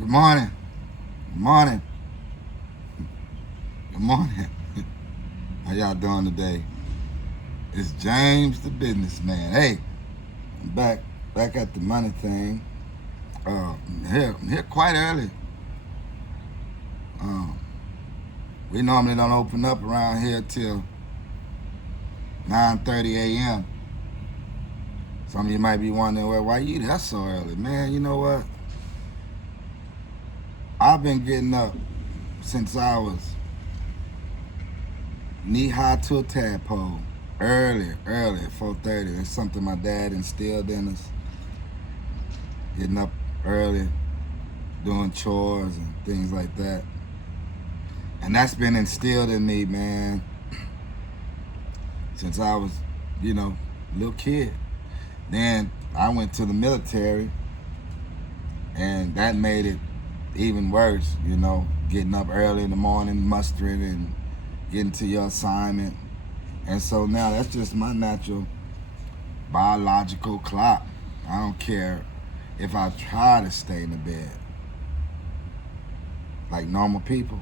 Good morning. Good morning. Good morning. How y'all doing today? It's James the businessman. Hey, I'm back at the money thing. I'm here quite early. Um, we normally don't open up around here till 9:30 a.m. Some of you might be wondering, well, why you there so early? Man, you know what? I've been getting up since I was knee-high to a tadpole. Early, at 4:30. It's something my dad instilled in us. Getting up early, doing chores and things like that. And that's been instilled in me, man, since I was, a little kid. Then I went to the military, and that made it even worse, getting up early in the morning, mustering and getting to your assignment. And so now that's just my natural biological clock. I don't care if I try to stay in the bed like normal people.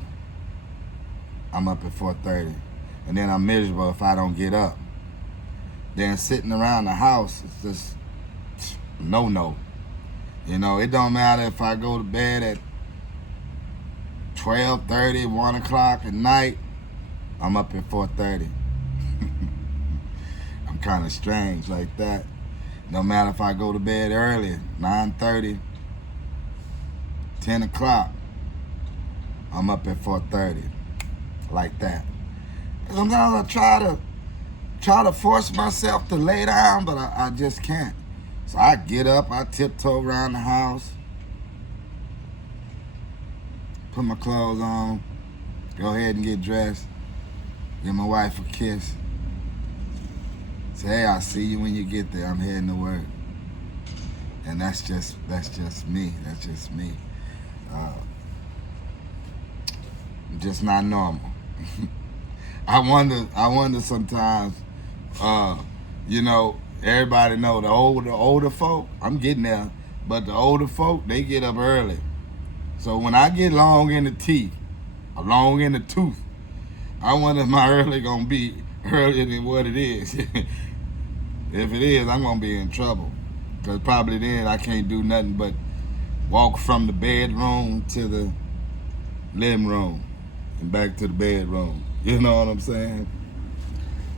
I'm up at 4:30, and then I'm miserable if I don't get up. Then sitting around the house, it's just no. It don't matter if I go to bed at 12:30, 1 o'clock at night, I'm up at 4:30. I'm kind of strange like that. No matter if I go to bed early, 9:30, 10 o'clock, I'm up at 4:30, like that. Sometimes I try to force myself to lay down, but I just can't. So I get up, I tiptoe around the house, put my clothes on, go ahead and get dressed, give my wife a kiss, say, hey, I'll see you when you get there, I'm heading to work. And that's just me. That's just me. Just not normal. I wonder sometimes, everybody know the older folk, I'm getting there, but the older folk, they get up early. So when I get long in the teeth, or long in the tooth, I wonder if my early gonna be earlier than what it is. If it is, I'm gonna be in trouble. Because probably then I can't do nothing but walk from the bedroom to the living room and back to the bedroom. You know what I'm saying?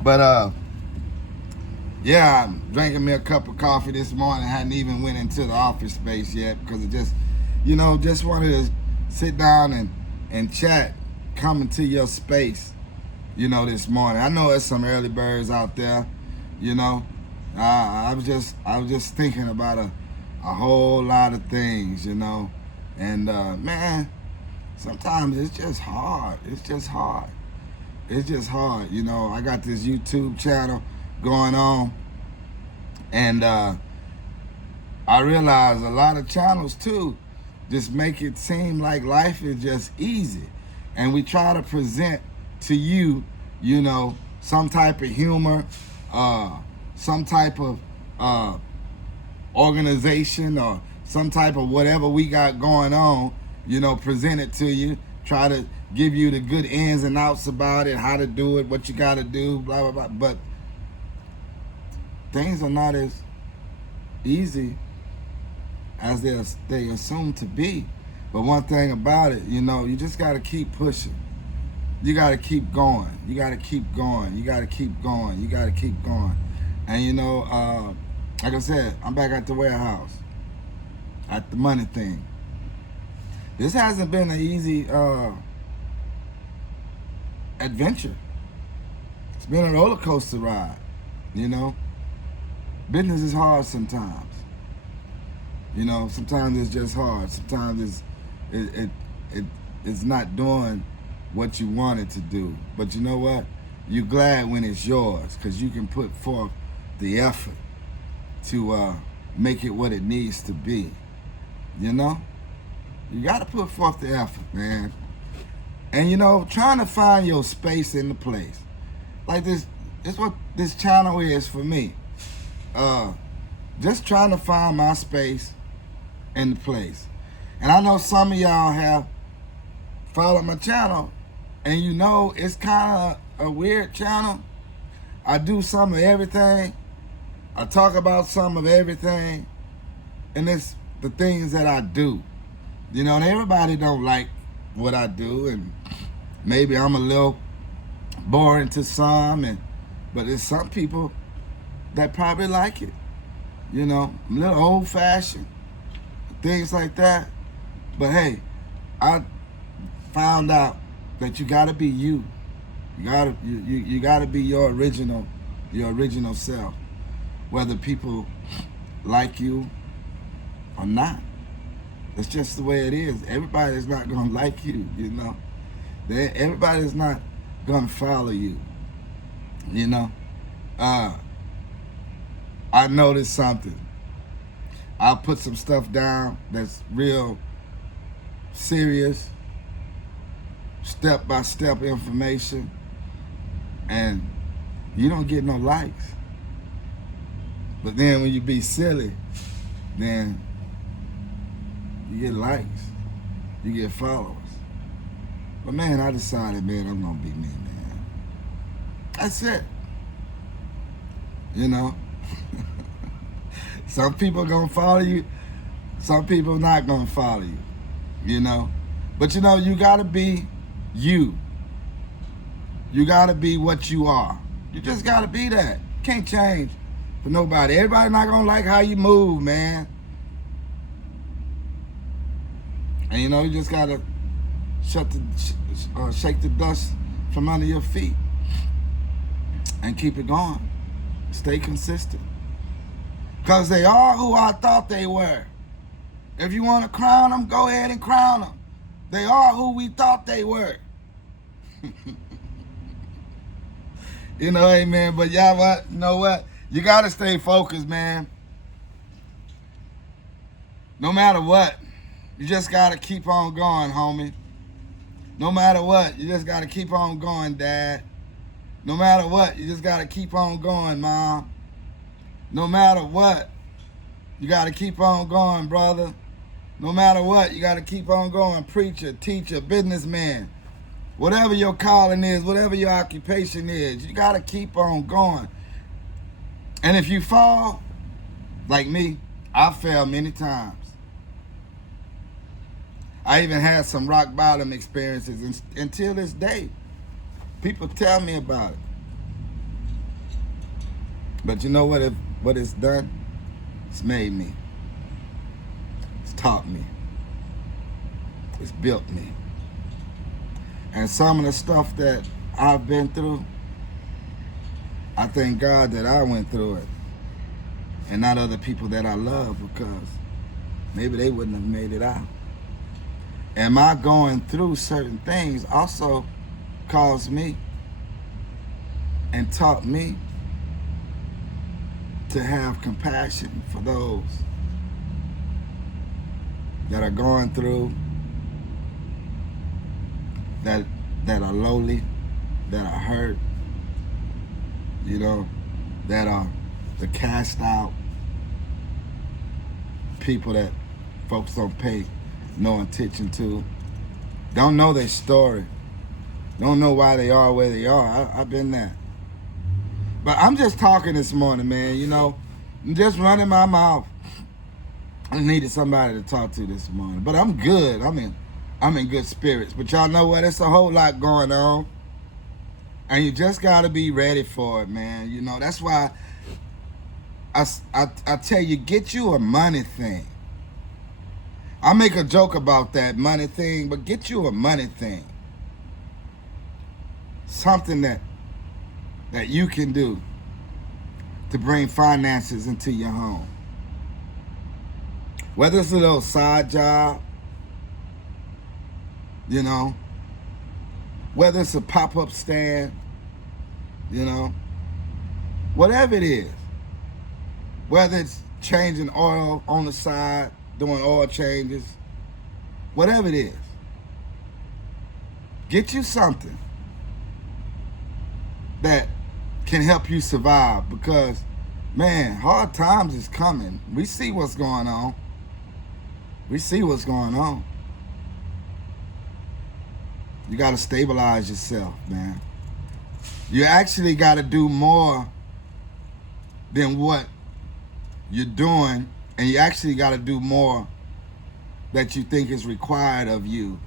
But yeah, I'm drinking me a cup of coffee this morning. I hadn't even went into the office space yet because it just wanted to sit down and chat, come into your space, this morning. I know there's some early birds out there, I was just thinking about a whole lot of things, and man, sometimes it's just hard. It's just hard. I got this YouTube channel going on, and I realize a lot of channels too just make it seem like life is just easy, and we try to present to you, some type of humor, some type of organization, or some type of whatever we got going on, present it to you, try to give you the good ins and outs about it, how to do it, what you got to do, blah, blah, blah. But things are not as easy as they assume to be. But one thing about it, you just got to keep pushing. You got to keep going. You got to keep going. You got to keep going. You got to keep going. And like I said, I'm back at the warehouse, at the money thing. This hasn't been an easy adventure. It's been a roller coaster ride, Business is hard sometimes. Sometimes it's just hard. Sometimes it's not doing what you want it to do. But you know what? You're glad when it's yours because you can put forth the effort to make it what it needs to be. You got to put forth the effort, man. And trying to find your space in the place. Like this is what this channel is for me. Just trying to find my space in the place. And I know some of y'all have followed my channel, and you know it's kind of a weird channel. I do some of everything. I talk about some of everything, and it's the things that I do. You know, and everybody don't like what I do, and maybe I'm a little boring to some, but there's some people that probably like it. You know, I'm a little old-fashioned, things like that. But hey, I found out that you gotta be you. You gotta be your original self, whether people like you or not. That's just the way it is. Everybody's not gonna like you, you know. Everybody's not gonna follow you, you know. I noticed something. I'll put some stuff down that's real serious, step-by-step information, and you don't get no likes. But then when you be silly, then you get likes, you get followers. But man, I decided, man, I'm gonna be me, man. That's it. You know? Some people gonna follow you, some people not gonna follow you, you know? But you know, you gotta be you. You gotta be what you are. You just gotta be that. You can't change for nobody. Everybody not gonna like how you move, man. And you know, you just gotta shake the dust from under your feet and keep it going. Stay consistent. Because they are who I thought they were. If you want to crown them, go ahead and crown them. They are who we thought they were. You know, amen. But y'all, what? You know what? You got to stay focused, man. No matter what, you just got to keep on going, homie. No matter what, you just got to keep on going, Dad. No matter what, you just got to keep on going, Mom. No matter what, you got to keep on going, brother. No matter what, you got to keep on going, preacher, teacher, businessman. Whatever your calling is, whatever your occupation is, you got to keep on going. And if you fall, like me, I fell many times. I even had some rock bottom experiences until this day. People tell me about it. But you know what it's done? It's made me. It's taught me. It's built me. And some of the stuff that I've been through, I thank God that I went through it. And not other people that I love, because maybe they wouldn't have made it out. And my going through certain things also caused me and taught me to have compassion for those that are going through, that are lowly, that are hurt, you know, that are the cast out people that folks don't pay no attention to, don't know their story, don't know why they are where they are. I've been there. But I'm just talking this morning, man, you know. I'm just running my mouth. I needed somebody to talk to this morning. But I'm good. I'm in good spirits. But y'all know what? It's a whole lot going on. And you just got to be ready for it, man. You know, that's why I tell you, get you a money thing. I make a joke about that money thing, but get you a money thing. Something that you can do to bring finances into your home. Whether it's a little side job, you know, whether it's a pop-up stand, you know, whatever it is, whether it's changing oil on the side, doing oil changes, whatever it is, get you something that can help you survive, because man, hard times is coming. We see what's going on. We see what's going on. You got to stabilize yourself, man. You actually got to do more than what you're doing, and you actually got to do more that you think is required of you,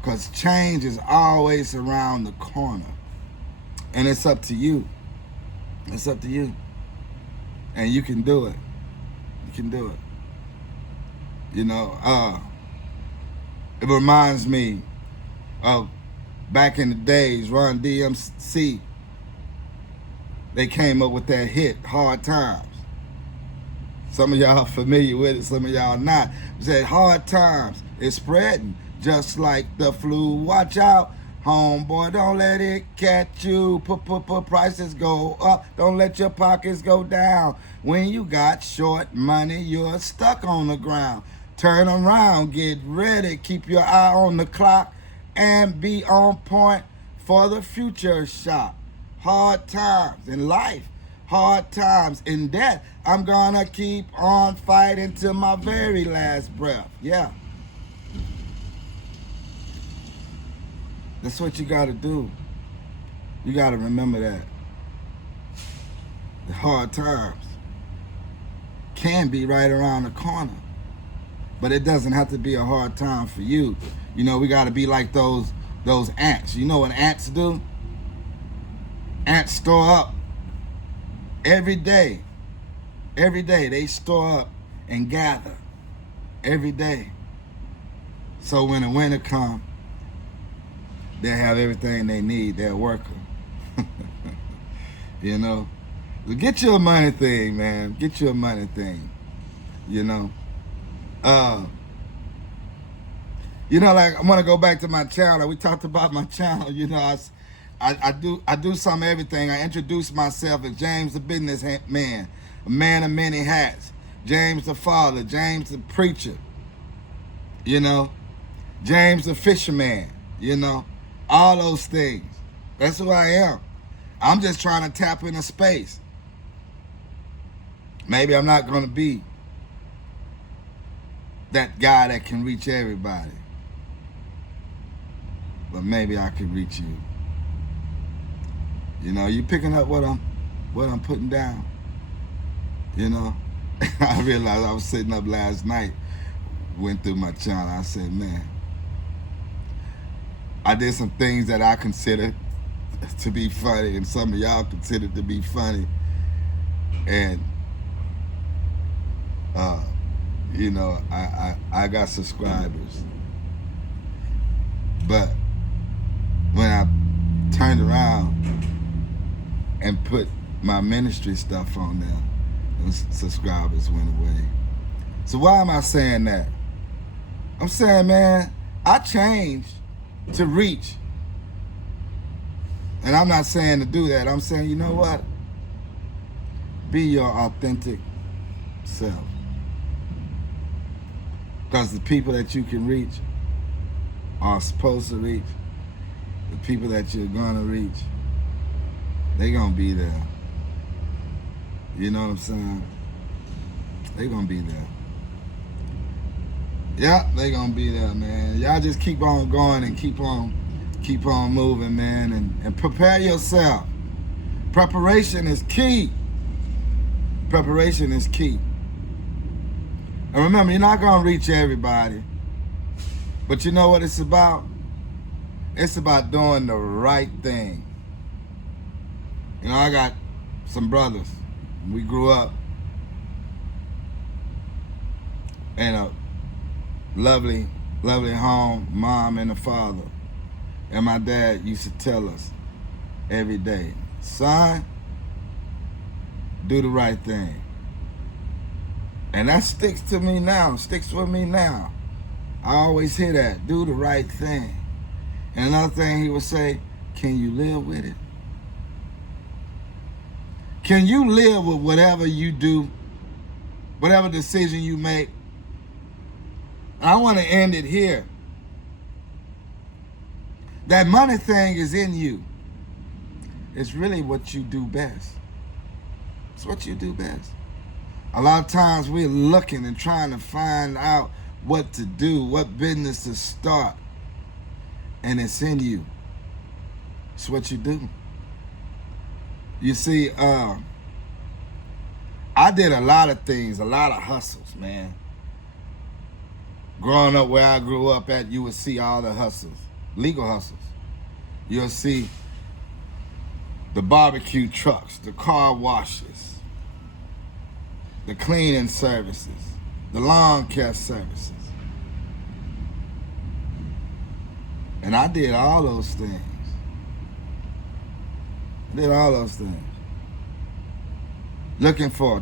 because change is always around the corner, and it's up to you. It's up to you, and you can do it. You can do it. You know, it reminds me of back in the days, Run DMC. They came up with that hit, Hard Times. Some of y'all familiar with it, some of y'all not. It said, hard times is spreading just like the flu. Watch out, homeboy, don't let it catch you. Prices go up, don't let your pockets go down. When you got short money, you're stuck on the ground. Turn around, get ready, keep your eye on the clock, and be on point for the future shop. Hard times in life, hard times in death. I'm gonna keep on fighting till my very last breath. Yeah. That's what you gotta do. You gotta remember that. The hard times can be right around the corner, but it doesn't have to be a hard time for you. You know, we gotta be like those ants. You know what ants do? Ants store up every day. Every day they store up and gather. Every day. So when the winter comes, they'll have everything they need. They're a worker. You know? Get you a money thing, man. Get you a money thing. You know? Like, I want to go back to my channel. We talked about my channel. You know, I do some of everything. I introduce myself as James the businessman, a man of many hats. James the father, James the preacher, you know, James the fisherman, you know, all those things. That's who I am. I'm just trying to tap into space. Maybe I'm not going to be that guy that can reach everybody, but maybe I can reach you. You know, you picking up what I'm putting down. You know, I realized I was sitting up last night, went through my channel. I said, man, I did some things that I consider to be funny, and some of y'all consider to be funny. And, you know, I got subscribers. But when I turned around and put my ministry stuff on there, those subscribers went away. So why am I saying that? I'm saying, man, I changed to reach. And I'm not saying to do that. I'm saying, you know what? Be your authentic self. Because the people that you can reach are supposed to reach. The people that you're gonna reach, they gonna be there. You know what I'm saying? They gonna be there. Yeah, they gonna be there, man. Y'all just keep on going and keep on moving, man, and prepare yourself. Preparation is key. Preparation is key. And remember, you're not gonna reach everybody, but you know what it's about? It's about doing the right thing. You know, I got some brothers. We grew up in a lovely, lovely home, mom and a father. And my dad used to tell us every day, son, do the right thing. And that sticks to me now, sticks with me now. I always hear that, do the right thing. And another thing he would say, can you live with it? Can you live with whatever you do, whatever decision you make? I want to end it here. That money thing is in you. It's really what you do best. It's what you do best. A lot of times we're looking and trying to find out what to do, what business to start, and it's in you. It's what you do. You see, I did a lot of things, a lot of hustles, man. Growing up where I grew up at, you would see all the hustles, legal hustles. You'll see the barbecue trucks, the car washes, the cleaning services, the lawn care services. And I did all those things.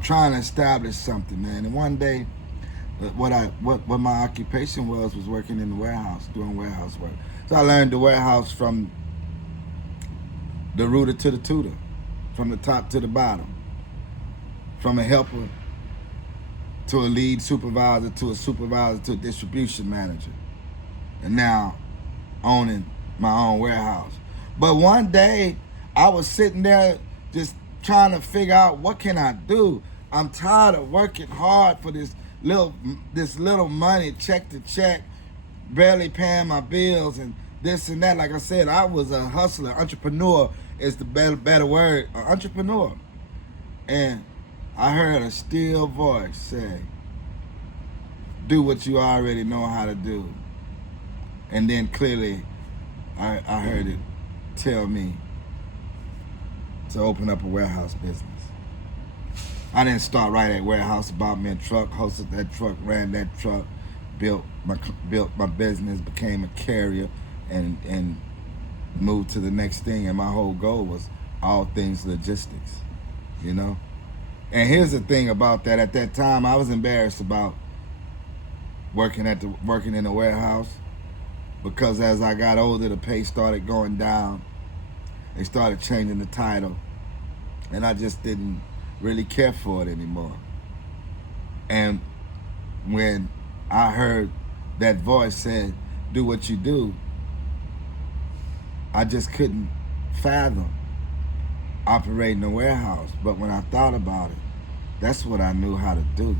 Trying to establish something, man. And one day, what my occupation was working in the warehouse, doing warehouse work. So I learned the warehouse from the rooter to the tutor, from the top to the bottom, from a helper to a lead supervisor to a supervisor to a distribution manager, and now owning my own warehouse. But one day I was sitting there just trying to figure out, what can I do? I'm tired of working hard for this little money, check to check, barely paying my bills and this and that. Like I said, I was a hustler. Entrepreneur is the better word. Entrepreneur. And I heard a still voice say, do what you already know how to do. And then clearly I heard it tell me to open up a warehouse business. I didn't start right at warehouse, bought me a truck, hosted that truck, ran that truck, built my business, became a carrier, and moved to the next thing. And my whole goal was all things logistics, you know? And here's the thing about that. At that time, I was embarrassed about working in a warehouse, because as I got older, the pay started going down. They started changing the title, and I just didn't really care for it anymore. And when I heard that voice said, do what you do, I just couldn't fathom operating a warehouse. But when I thought about it, that's what I knew how to do.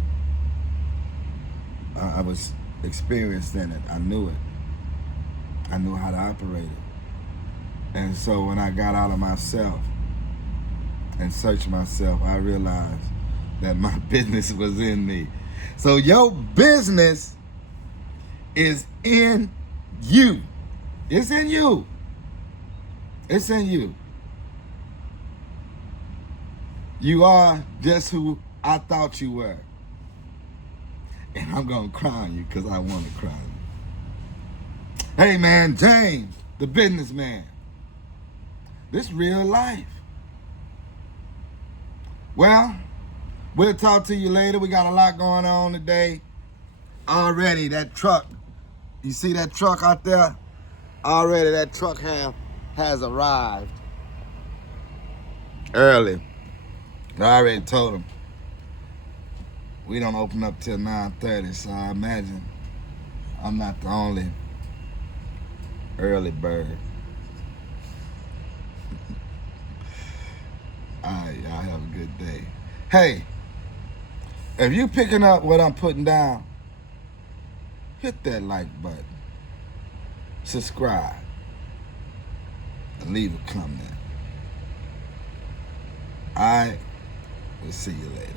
I was experienced in it. I knew it. I knew how to operate it. And so when I got out of myself and searched myself, I realized that my business was in me. So your business is in you. It's in you. It's in you. You are just who I thought you were. And I'm going to cry on you because I want to cry on you. Hey man, James, the businessman. This real life. Well, we'll talk to you later. We got a lot going on today. Already that truck, you see that truck out there? Already that truck has arrived early. I already told him we don't open up till 9:30, so I imagine I'm not the only early bird. All right, y'all have a good day. Hey, if you picking up what I'm putting down, hit that like button, subscribe, and leave a comment. All right, we'll see you later.